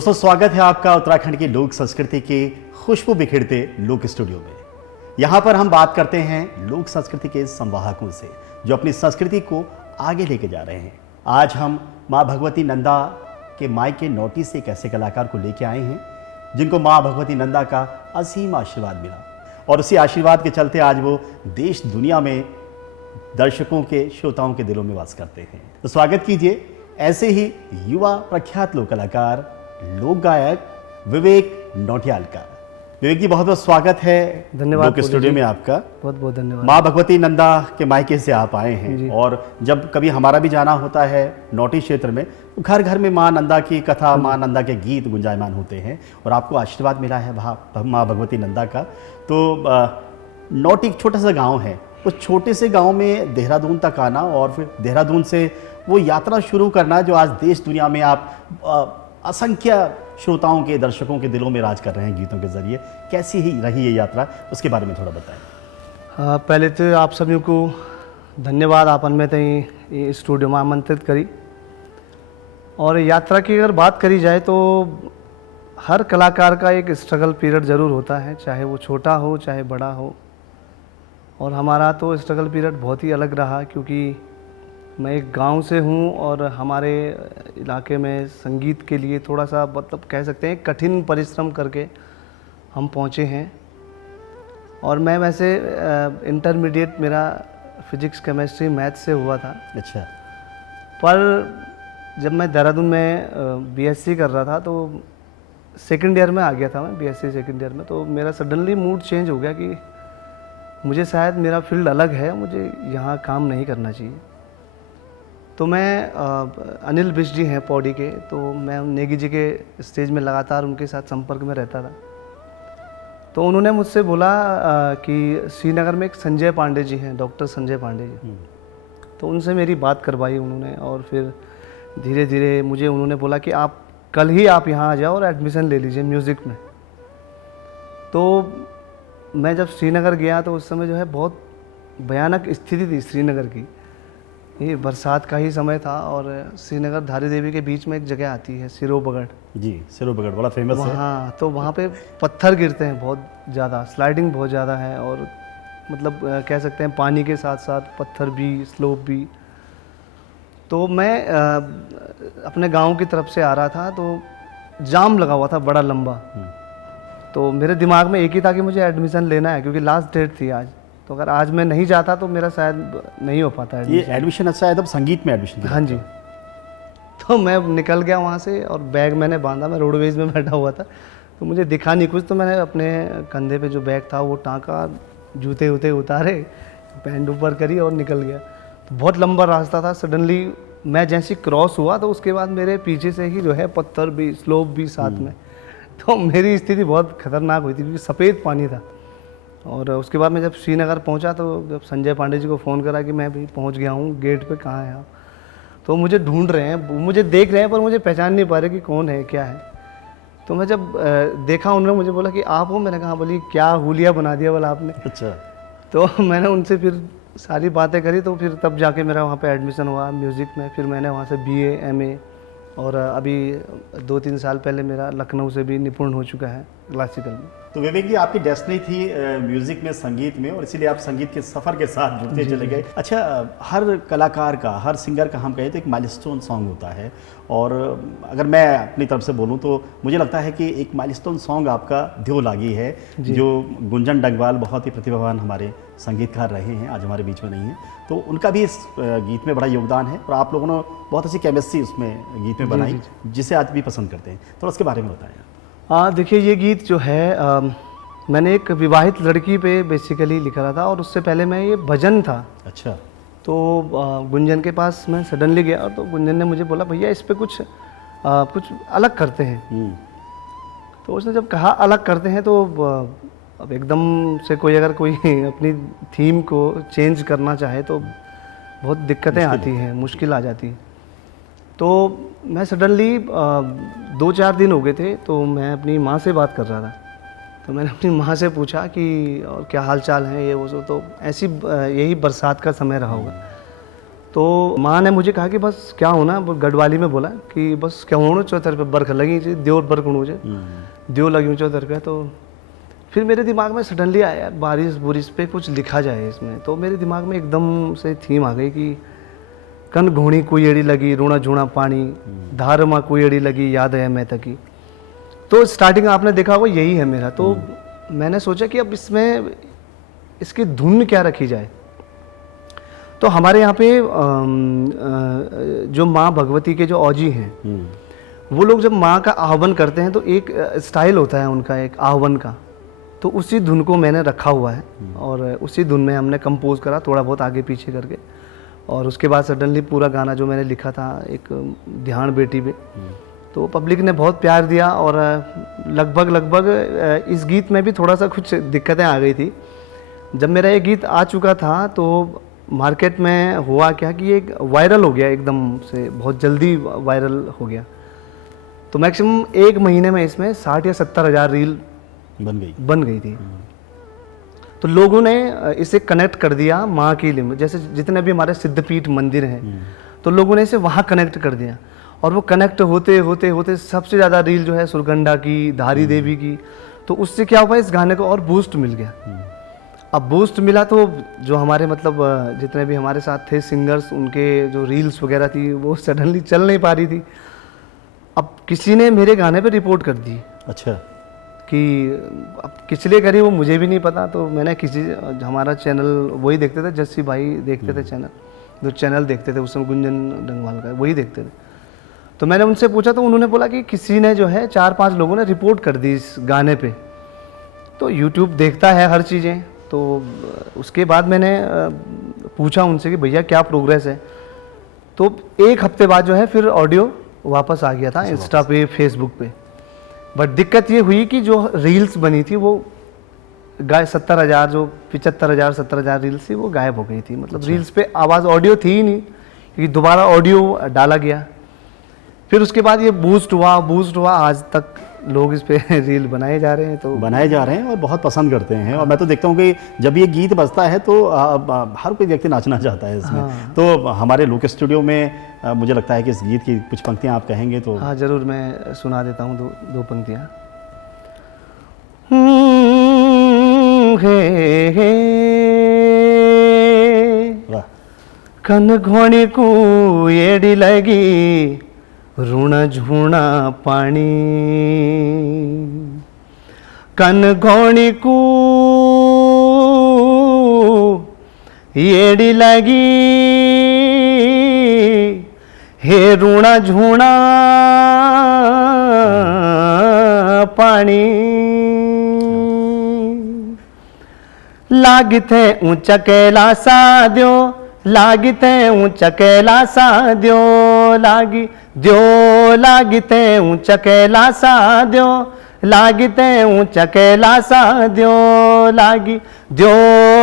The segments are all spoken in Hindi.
दोस्तों, स्वागत है आपका उत्तराखंड की लोक संस्कृति के खुशबू बिखेरते लोक स्टूडियो में। यहाँ पर हम बात करते हैं लोक संस्कृति के संवाहकों से जो अपनी संस्कृति को आगे लेके जा रहे हैं। आज हम माँ भगवती नंदा के मायके नौटी से एक ऐसे कलाकार को लेके आए हैं जिनको माँ भगवती नंदा का असीम आशीर्वाद मिला और उसी आशीर्वाद के चलते आज वो देश दुनिया में दर्शकों के श्रोताओं के दिलों में वास करते हैं। तो स्वागत कीजिए ऐसे ही युवा प्रख्यात लोक कलाकार लोक गायक विवेक नौटियाल का। विवेक जी, बहुत बहुत स्वागत है धन्यवाद लोक स्टूडियो में आपका। बहुत बहुत धन्यवाद। माँ भगवती नंदा के मायके से आप आए हैं और जब कभी हमारा भी जाना होता है नौटी क्षेत्र में तो घर घर में माँ नंदा की कथा, माँ नंदा के गीत गुंजायमान होते हैं और आपको आशीर्वाद मिला है माँ भगवती नंदा का। तो नौटी एक छोटा सा गाँव है, उस छोटे से गांव में देहरादून तक आना और फिर देहरादून से वो यात्रा शुरू करना जो आज देश दुनिया में आप असंख्य श्रोताओं के, दर्शकों के दिलों में राज कर रहे हैं गीतों के जरिए, कैसी ही रही ये यात्रा, उसके बारे में थोड़ा बताएं। पहले तो आप सभी को धन्यवाद, आपन में तई स्टूडियो में आमंत्रित करी। और यात्रा की अगर बात करी जाए तो हर कलाकार का एक स्ट्रगल पीरियड ज़रूर होता है, चाहे वो छोटा हो चाहे बड़ा हो। और हमारा तो स्ट्रगल पीरियड बहुत ही अलग रहा क्योंकि मैं एक गांव से हूं और हमारे इलाके में संगीत के लिए थोड़ा सा मतलब कह सकते हैं कठिन परिश्रम करके हम पहुंचे हैं। और मैं वैसे इंटरमीडिएट मेरा फिजिक्स, केमिस्ट्री, मैथ से हुआ था। अच्छा। पर जब मैं देहरादून में बीएससी कर रहा था तो सेकंड ईयर में आ गया था मैं, बीएससी सेकंड ईयर में। तो मेरा सडनली मूड चेंज हो गया कि मुझे शायद मेरा फील्ड अलग है, मुझे यहाँ काम नहीं करना चाहिए। तो मैं अनिल बिष्ट जी हैं पौड़ी के, तो मैं नेगी जी के स्टेज में लगातार उनके साथ संपर्क में रहता था। तो उन्होंने मुझसे बोला कि श्रीनगर में एक संजय पांडे जी हैं, डॉक्टर संजय पांडे जी। तो उनसे मेरी बात करवाई उन्होंने और फिर धीरे धीरे मुझे उन्होंने बोला कि आप कल ही आप यहाँ आ जाओ और एडमिशन ले लीजिए म्यूज़िक में। तो मैं जब श्रीनगर गया तो उस समय जो है बहुत भयानक स्थिति थी श्रीनगर की। ये बरसात का ही समय था और श्रीनगर धारी देवी के बीच में एक जगह आती है सिरोबगढ़। जी, सिरोबगढ़ बड़ा फेमस है। हाँ, तो वहाँ पे पत्थर गिरते हैं बहुत ज़्यादा, स्लाइडिंग बहुत ज़्यादा है और मतलब कह सकते हैं पानी के साथ साथ पत्थर भी, स्लोप भी। तो मैं अपने गांव की तरफ से आ रहा था तो जाम लगा हुआ था बड़ा लंबा। तो मेरे दिमाग में एक ही था कि मुझे एडमिशन लेना है क्योंकि लास्ट डेट थी आज। तो अगर आज मैं नहीं जाता तो मेरा शायद नहीं हो पाता ये एडमिशन। अच्छा है, तब संगीत में एडमिशन? हाँ जी। तो मैं निकल गया वहाँ से और बैग मैंने बांधा, मैं रोडवेज में बैठा हुआ था तो मुझे दिखा नहीं कुछ। तो मैंने अपने कंधे पे जो बैग था वो टाँका, जूते वूते उतारे, पैंट ऊपर करी और निकल गया। तो बहुत लंबा रास्ता था। सडनली मैं जैसे क्रॉस हुआ तो उसके बाद मेरे पीछे से ही जो है पत्थर भी, स्लोप भी साथ में। तो मेरी स्थिति बहुत खतरनाक हुई थी क्योंकि सफ़ेद पानी था। और उसके बाद मैं जब श्रीनगर पहुंचा तो जब संजय पांडे जी को फ़ोन करा कि मैं भी पहुंच गया हूं, गेट पे कहाँ है आप, तो मुझे ढूंढ रहे हैं, मुझे देख रहे हैं पर मुझे पहचान नहीं पा रहे कि कौन है क्या है। तो मैं जब देखा उन्होंने मुझे बोला कि आप हो। मैंने कहा बोली क्या हुलिया बना दिया बोला आपने। अच्छा। तो मैंने उनसे फिर सारी बातें करी तो फिर तब जाके मेरा वहाँ पर एडमिशन हुआ म्यूज़िक में। फिर मैंने वहाँ से BA MA और अभी 2-3 साल पहले मेरा लखनऊ से भी निपुण हो चुका है क्लासिकल में। तो विवेक जी, आपकी डेस्टिनी थी म्यूजिक में, संगीत में, और इसीलिए आप संगीत के सफ़र के साथ जुड़ते चले गए। अच्छा, हर कलाकार का, हर सिंगर का हम कहें तो एक माइलस्टोन सॉन्ग होता है। और अगर मैं अपनी तरफ से बोलूं तो मुझे लगता है कि एक माइलस्टोन सॉन्ग आपका ध्यो लागी है, जो गुंजन डंगवाल बहुत ही प्रतिभावान हमारे संगीतकार रहे हैं, आज हमारे बीच में नहीं है। तो उनका भी इस गीत में बड़ा योगदान है और आप लोगों ने बहुत अच्छी केमिस्ट्री उसमें गीत में बनाई जिसे आज भी पसंद करते हैं। तो उसके बारे में बताएं। हाँ, देखिए ये गीत जो है मैंने एक विवाहित लड़की पे बेसिकली लिखा था और उससे पहले मैं ये भजन था। अच्छा। तो गुंजन के पास मैं सडनली गया तो गुंजन ने मुझे बोला भैया इस पे कुछ अलग करते हैं। तो उसने जब कहा अलग करते हैं तो अब एकदम से कोई अगर कोई अपनी थीम को चेंज करना चाहे तो बहुत दिक्कतें आती हैं, मुश्किल आ जाती है। तो मैं सडनली 2-4 दिन हो गए थे तो मैं अपनी माँ से बात कर रहा था। तो मैंने अपनी माँ से पूछा कि और क्या हाल चाल है ये वो। तो ऐसी यही बरसात का समय रहा होगा। तो माँ ने मुझे कहा कि बस क्या होना, वो गढ़वाली में बोला कि बस क्या होना 74 पे बरख लगी थी देवर बरख मुझे देव लगी 74 पे। तो फिर मेरे दिमाग में सडनली आया यार बारिश बुरिश पे कुछ लिखा जाए इसमें। तो मेरे दिमाग में एकदम से थीम आ गई कि कन घोड़ी कुएड़ी लगी रूणा झूणा पानी, धार माँ कुएड़ी लगी याद है मैं तकी। तो स्टार्टिंग आपने देखा होगा यही है मेरा। तो मैंने सोचा कि अब इसमें इसकी धुन क्या रखी जाए। तो हमारे यहाँ पे जो माँ भगवती के जो औजी हैं वो लोग जब माँ का आह्वान करते हैं तो एक स्टाइल होता है उनका एक आह्वान का। तो उसी धुन को मैंने रखा हुआ है और उसी धुन में हमने कंपोज करा थोड़ा बहुत आगे पीछे करके। और उसके बाद सडनली पूरा गाना जो मैंने लिखा था एक ध्यान बेटी पे, तो पब्लिक ने बहुत प्यार दिया। और लगभग इस गीत में भी थोड़ा सा कुछ दिक्कतें आ गई थी। जब मेरा ये गीत आ चुका था तो मार्केट में हुआ क्या कि ये वायरल हो गया एकदम से, बहुत जल्दी वायरल हो गया। तो मैक्सिमम 1 महीने में इसमें 60 या 70 हज़ार रील बन गई थी। तो लोगों ने इसे कनेक्ट कर दिया माँ की लिंग, जैसे जितने भी हमारे सिद्धपीठ मंदिर हैं तो लोगों ने इसे वहाँ कनेक्ट कर दिया। और वो कनेक्ट होते होते होते सबसे ज़्यादा रील जो है सुरगंडा की, धारी देवी की। तो उससे क्या हुआ, इस गाने को और बूस्ट मिल गया। अब बूस्ट मिला तो जो हमारे मतलब जितने भी हमारे साथ थे सिंगर्स, उनके जो रील्स वगैरह थी वो सडनली चल नहीं पा रही थी। अब किसी ने मेरे गाने पे रिपोर्ट कर दी। अच्छा। कि अब किस लिए करी वो मुझे भी नहीं पता। तो मैंने किसी हमारा चैनल वही देखते थे, जस्सी भाई देखते थे चैनल, जो चैनल देखते थे उस समय गुंजन डंगवाल का, वही देखते थे। तो मैंने उनसे पूछा तो उन्होंने बोला कि किसी ने जो है 4-5 लोगों ने रिपोर्ट कर दी इस गाने पे। तो यूट्यूब देखता है हर चीज़ें। तो उसके बाद मैंने पूछा उनसे कि भैया क्या प्रोग्रेस है। तो 1 हफ्ते बाद जो है फिर ऑडियो वापस आ गया था इंस्टा पे, फेसबुक पे। बट दिक्कत ये हुई कि जो रील्स बनी थी वो 70,000 जो 75,000 70,000 रील्स थी वो गायब हो गई थी। मतलब रील्स पे आवाज़ ऑडियो थी ही नहीं, क्योंकि दोबारा ऑडियो डाला गया। फिर उसके बाद ये बूस्ट हुआ, आज तक लोग इस पे रील बनाए जा रहे हैं और बहुत पसंद करते हैं। और मैं तो देखता हूँ कि जब ये गीत बजता है तो हर कोई व्यक्ति नाचना चाहता है इसमें। हाँ। तो हमारे लोक स्टूडियो में मुझे लगता है कि इस गीत की कुछ पंक्तियाँ आप कहेंगे तो। हाँ ज़रूर, मैं सुना देता हूँ दो पंक्तियाँ। वाह। कन घोड़ी को एड़ी लगी ऋण झूणा पानी, कन घोड़ी को एड़ी लगी हे ऋण झूणा पानी, लागते ऊंचा कैलासा द्यो, लागते ऊंचा कैलासा द्यो, लागते ऊंचा कैलासा द्यो, लागते ऊंचा कैलासा द्यो,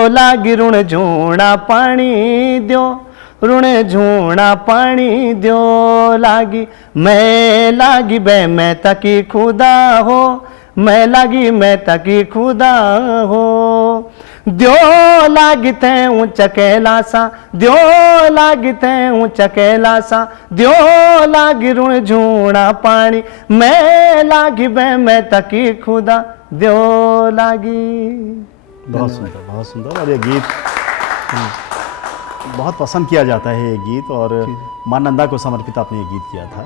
लागी ऋण झूणा पानी द्यो, ऋण झूणा पानी द्यो लागी। मैं लागी बे मैं तकी खुदा हो, मैं लागी मैं तकी खुदा हो, द्यो लागते ऊंचा कैलासा, द्यो लागते ऊंचा कैलासा, द्यो लागी ऋण झूणा पानी, मैं लागी बे मैं तकी खुदा, द्यो लागी। बहुत सुंदर। और ये गीत बहुत पसंद किया जाता है ये गीत, और मां नंदा को समर्पित आपने ये गीत किया था।